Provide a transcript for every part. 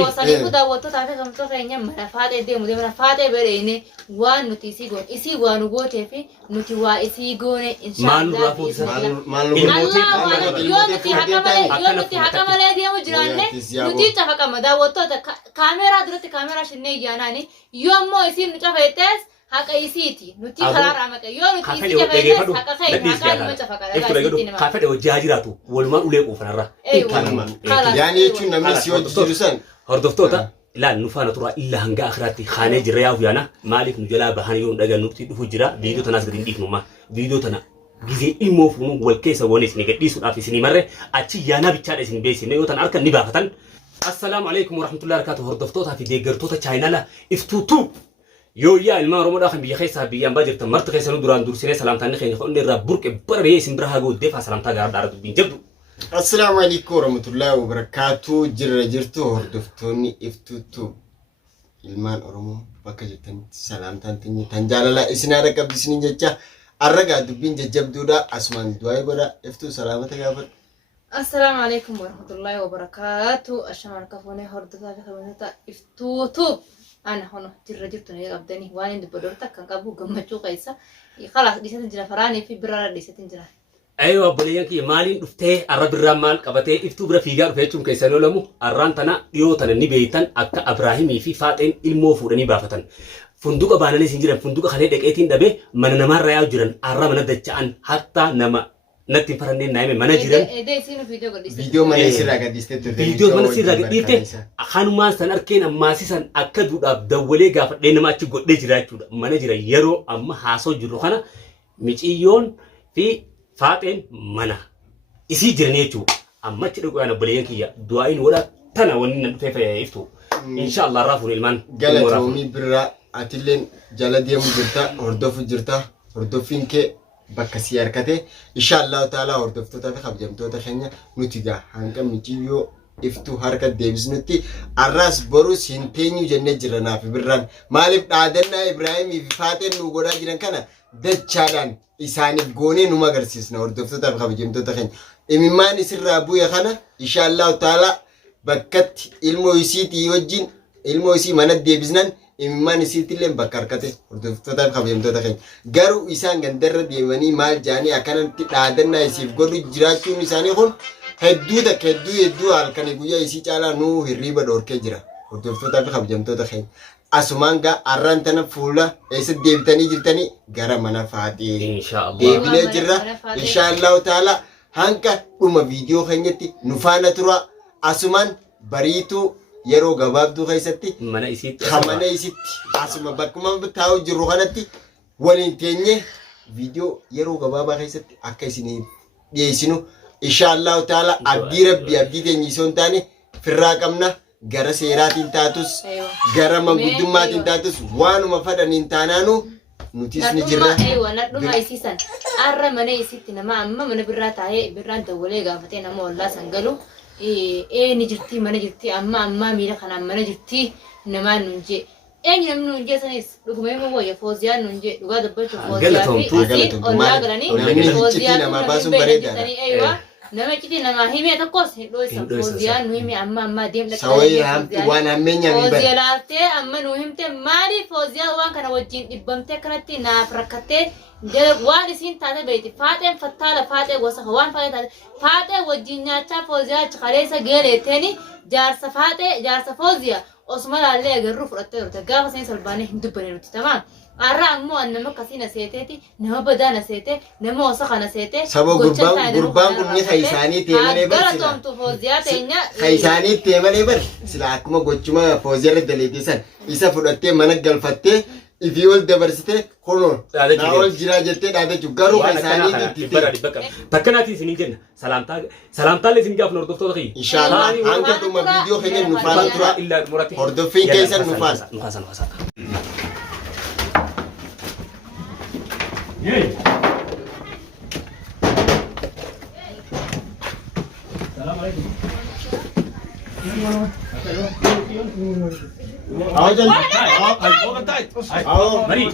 وصلي كده وتطلع في خمسة خينيا مرافات إدي مدي مرافات بريني وان نتيسي قون إسي وانو قوتي في نتي وإسي قون إن شاء الله الله يوم نتي حكم لي دي مجرانة نتي تحكم دا وتطلع كاميرا درت كاميرا شني جاناني يوم مو إسي نتفايتس haka isiti nuti kharara maka yo nuti isiti jabees haka khay haka nuti fakara ka fada wajajiratu walman ule ko fanara yani chun namni siyo jirusan hordoftoota لا نفانا ترى إلا هنجا آخرتي خانة جريا ويانا مالك نجلا بهاني يوم دجال نبتدي فجرا فيديو تناس قديم ديك نما فيديو تنا جزء إيمو فمو والكيس ونيس نقدي سود في سني مرة أتي يانا بتشارع سن بيسي نيو تنا أركن نباهتن السلام عليكم ورحمة الله وبركاته هردفتوها في ديجرتوتا تشاينا لا افتوتو يو يا الماء رمضان خم بيخيسها بيام باجر تمرت خيسانو دوران دور سنة سلام تاني خيني خون نرى برك بربيه سنبرها جو دفع سلام تاجر دارت بينجبدو السلام عليكم ورحمة الله وبركاته جرتو هردفتوني افتوتو ilmaan oromoo bakka jettan salaamtaan tanjaalala isin arga bisni jecha arga dubbin jajjabduudha asmaan du'ay godha iftu salaamata gaafadhu assalamu alaykum wa rahmatullahi wa barakatuh ashaman kafone hordata khamata iftutu ana hono jirtu ne qabdani waan dibadorta kan qabu gamachuu qaysa khalas dhisatin jira farani fi birara dhisatin jira أيوة بليان كي مالين دفتة عرب الرمال قبته إفتو برفيجار فيتشون كيسانو لمو أرانتنا يوتنا نبيتن أكا إبراهيم في فاتن الموفور نبافتن فندق باناني سنجرن فندق خليه دكتين دبه من نمر رياو جرن أرا من دجان حتى نما نتي فرندين نايم من جرن فيديو من يصير لك ديسته فيديو من يصير لك ديسته خانوما سنركين أماسي سن أكدود أبدولي قافت لين ما تقول دجرات من جرن يرو أما حاسو جرو خنا ميتيون في فاتن منا إسي جرنيتو أما تلقوا أنا بليانكيا دعائن ولا تنا ونن كيف يفتو إن شاء الله رافون المان قالت رومي برا أتلين جلدي مجرتا هردوفين كي بكسيار كته إن شاء الله تعالى هردوفتو تافي خبجمتو تخينيا نتيجة هنكا ميتيو إفتو حركة ديبز نتي الراس بروس هنتينيو جنة جرنا في بران مالب عادنا إبراهيم في فاتن نوغورا جرن كنا دجالان إسانيف غوني نما غرسيسنا هردوفتو تافي خبجمتو تخينيا إممان إسر رابو يخانا إن شاء الله تعالى بكت ilmo isiti wajjin ilmo isi manat deebisnan imman isiti len bakkarkate hordoftoota kabajamtoota keenya garuu isaan gandarra deemanii maal jaanii akkanatti dhaadanna isiif godhu jiraachuun isaanii kun hedduu halkanii guyyaa isii caalaa nuu hirriba dhorkee jira hordoftoota kabajamtoota keenya asumaan gaa arraan tana fuula eessa deebitanii jirtanii gara mana faatee deebilee jirra inshaallahu taala hanka dhuma viidiyoo keenyatti nu faana tura asuman bariitu yeroo gabaabduu keessatti mana isitti asuma bakkuma taa'u jirru kanatti waliin teenye viidiyoo yeroo gabaabaa keessatti akka isin dhiyeessinu inshaallah taala abdii rabbi abdii teenye isoo hin taane firraa qabna gara seeraatiin taatus gara manguddumaatiin taatus waanuma fadhaniin taanaanu nutis ni jirra nadhuma isiisan arra mana isitti nama amma mana birraa taa'ee birraan dawwalee gaafatee nama wallaa sangalu نجرتي ما نجرتي أما ميلا خنا ما نجرتي نما ننجي نم ننجي سنيس لقمة هو يفوزيان ننجي لقى دبّت فوزيان في أولا غلاني فوزيان أيوة نما كذي نما هي مية تقص لويس فوزيان نويمي أما ديم لك سوي وانا مني فوزيان لارتي أما نويمتي ماري فوزيان وان كنا وجين إبّمتي كنتي نافركتي وان سين تاتا بيتي فاتن فتالة فاتن وسخوان فاتن وجينيا تا فوزيا خليسا غير تاني جارس فوزيا عثمان عليه غرو فرتو تغاف سين سلباني دبرينو تمام Arra ammoo nama kasina seeteeti nama badana seete nama wasaka na seete Sabo gurbaan kun ni khaysanii teemalee bar gara tontu fooziyaa teenya khaysanii teemalee bar sila akkuma gochuma fooziyarra daleetisan isa fudhattee mana galfattee ifi ol dabarsite kono na ol jira jettee dhaabachuu garuu khaysanii dittite takkanaati isin jenna salaamtaalee isin gaaf hordoftoota kiyya inshallah hanga dhuma viidiyoo keenya nu faana tura illa murati hordoffiin keessan nu faana nufaasa Awajan. Mari.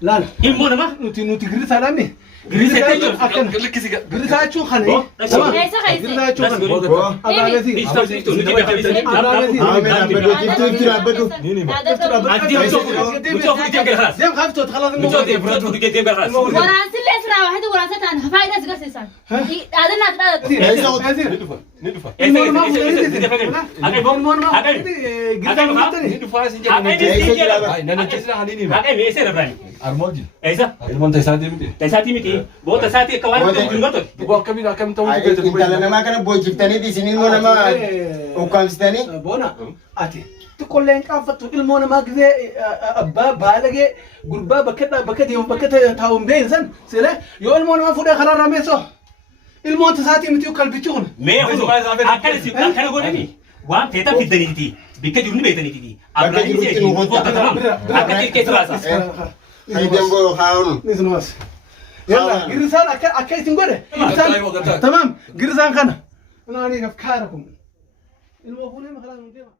Lan, ilmu nama nuti giri salami. Girisa tejo. Grisaachuun kan Eessa keessa? Grisaachuun kan adaalati Bisa itu nuti be khabisi. Aamin abbadoo jirtu jirtu abbadoo. Adi mucho futi ke khalas. deem kaaftoota khalas Mucho de futi futi ke khalas. Waraansi illee siraa waxay waraansa ta'an faayidaa sigarsiisan. Dhaadannaa dhaadatu. Esa ni fagan. Akai bon mon ma. Akai. Akai me ese rabrani. Armoji. Esa. Ilmon taisati miti. Taisati miti. Bota sati kawan tu ngotot. Buat kami nak kami tahu juga. Intala namaa kana boojjiftanii dhiisanii ilmoo namaa ukkaamsitanii. boona ati tukolleen qaaffattu ilmoo namaa gisee abbaa baalagee gurbaa bakka deemu bakka taa'uun beeysan sile yoo ilmoo namaa fuudhee karaa rameessoo ilmoon tasaatii miti kalbichi kun Me hudu. Akana godani. Waan feetan fiddaniti. Bikka jiruni beetaniti. Bakka jirutti nu Bota tamam. Akka tirkeessa baasa. Haydeen boo haa'uun. nisnumas yalla girisaan akka isin godhe girisaan tamam girisaan kana naani kaf kaara kun ilmoo fuudhee makaraa nun deema